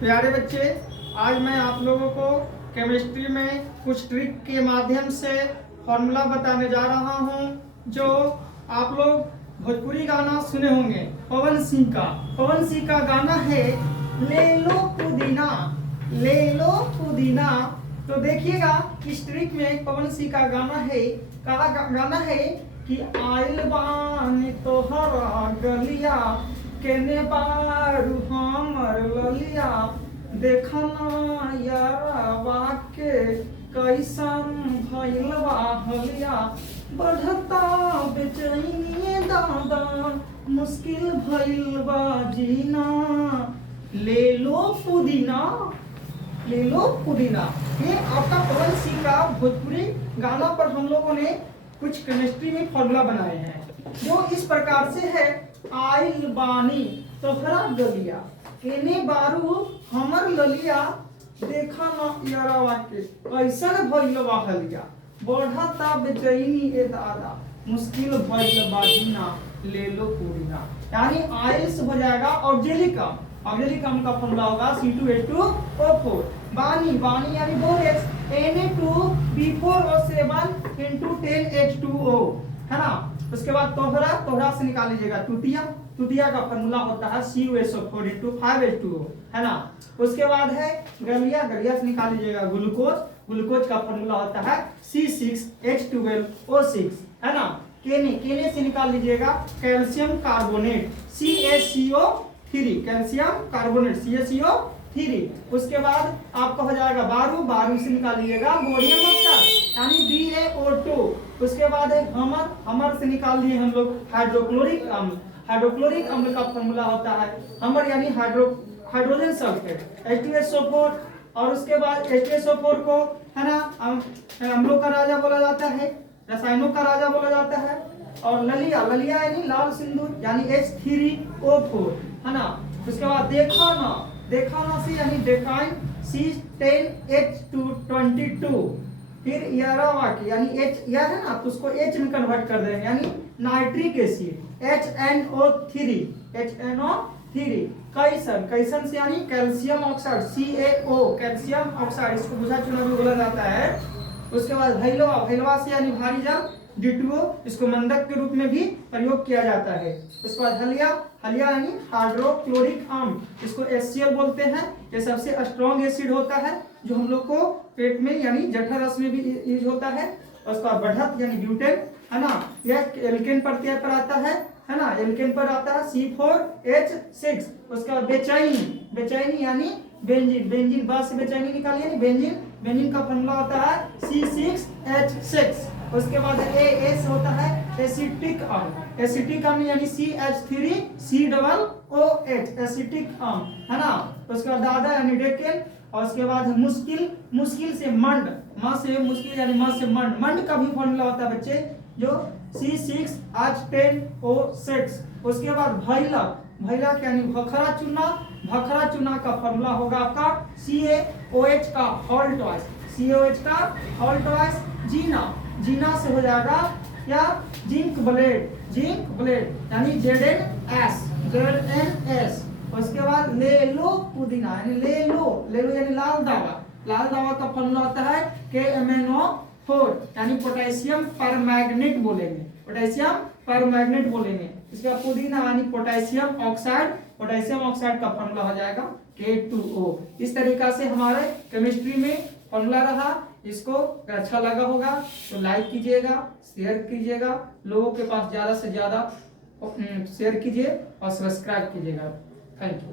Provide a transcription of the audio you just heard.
प्यारे बच्चे, आज मैं आप लोगों को केमिस्ट्री में कुछ ट्रिक के माध्यम से फॉर्मूला बताने जा रहा हूं, जो आप लोग भोजपुरी गाना सुने होंगे पवन सिंह का गाना है ले लो पुदीना, ले लो पुदीना। तो देखिएगा इस ट्रिक में पवन सिंह का गाना है कि आइल बानी तोहरा गलिया केने बारू हमर ललिया देखना यारवा के कैसन भइल बा हलिया बढ़ता बेचैनी दादा मुश्किल भइल बा जीना ले लो पुदीना, ले लो पुदीना। ये आपका पवन सिंह का भोजपुरी गाना पर हम लोगों ने कुछ केमिस्ट्री में फॉर्मूला बनाए हैं जो इस प्रकार से है। आइल बानी तोहरा गलिया केने बारू हमर ललिया देखा न यारवा के कैसन भइल बा हलिया बढ़ता बेचैनी ए दादा मुश्किल भइल बा जीना ले लो पुदीना। यानी आइल से हो जाएगा ऑक्जेलिकम, ऑक्जेलिकम का फॉर्मूला होगा C2H2O4। बानी यानी बोरेक्स Na2B4O7 into 10H2O, है ना। उसके बाद तोहरा से निकाल लीजिएगा तुतिया का फॉर्मूला होता है CuSO4 into 5H2O, है ना। उसके बाद है गलिया से निकाल लीजिएगा ग्लूकोज का फॉर्मूला होता है C6H12O6, है ना। केने से निकाल लीजिएगा calcium carbonate CaCO3, calcium carbonate CaCO3। उसके बाद आपका हो जाएगा बारू से निकाल लीजिएगा बोरियम ऑक्साइड यानी BaO2। उसके बाद है हमर से निकाल लिए हम लोग हाइड्रोक्लोरिक अम्ल का फॉर्मूला होता है हमर यानी हाइड्रोजन सल्फेट H2SO4। और उसके बाद H2SO4 को, है ना, अम्लों का राजा बोला जाता है, रसायनों का राजा बोला जाता है। और ललिया यानी लाल सिंदूर यानी H3O4, है ना। उसके बाद देखा से यानी डेकाइन C10H22। फिर यारावा की यानी H या है ना, तो उसको H में कन्वर्ट कर देंगे यानी नाइट्रिक एसिड HNO3। कैसन से यानी calcium oxide CaO, calcium oxide, इसको बुझा चुना भी बोला जाता है। उसके बाद भैलवा से यानी भारी जल D2O, इसको मंदक के रूप में भी प्रयोग किया जाता है। उसके बाद हलिया यानी हाइड्रोक्लोरिक अम्ल, इसको HCl बोलते हैं। ये सबसे स्ट्रॉन्ग एसिड होता है जो हम लोग को पेट में यानी जठर रस में भी यूज होता है। उसके बाद बढ़त यानी ब्यूटेन, है ना, यह एल्केन प्रत्यय पर आता है ना, एल्केन पर आता है C4H6। उसके बाद बेचैनी यानी बेंजीन बाद से बेचैनी निकालिए यानी बेंजीन का फॉर्मूला होता है C6H6। उसके बाद AS होता है एसिटिक अम्ल यानी CH3COOH एसिटिक अम्ल, है ना। उसके बाद दादा यानी डेकेन। और उसके बाद मुश्किल से मंड, मां से मुश्किल यानी मां से मंड का भी फॉर्मूला होता है बच्चे जो C6H10O6। उसके बाद भैला यानी भखरा चूना का फॉर्मूला होगा आपका CaOH का होल ट्वाइस। जीना से हो जाएगा या जिंक ब्लेड यानी ZNS। उसके बाद ले लो पुदीना यानी ले लो यानी लाल दावा का फॉर्मूला होता है KMnO4 यानी पोटेशियम परमैंगनेट बोलेंगे। इसके बाद पुदीना यानी पोटेशियम ऑक्साइड का फॉर्मूला हो जाएगा K2O। इस तरीका से हमारे केमिस्ट्री में फॉर्मूला रहा। इसको अच्छा लगा होगा तो लाइक कीजिएगा, शेयर कीजिएगा, लोगों के पास ज्यादा से ज्यादा शेयर कीजिए और सब्सक्राइब कीजिएगा। Thank you.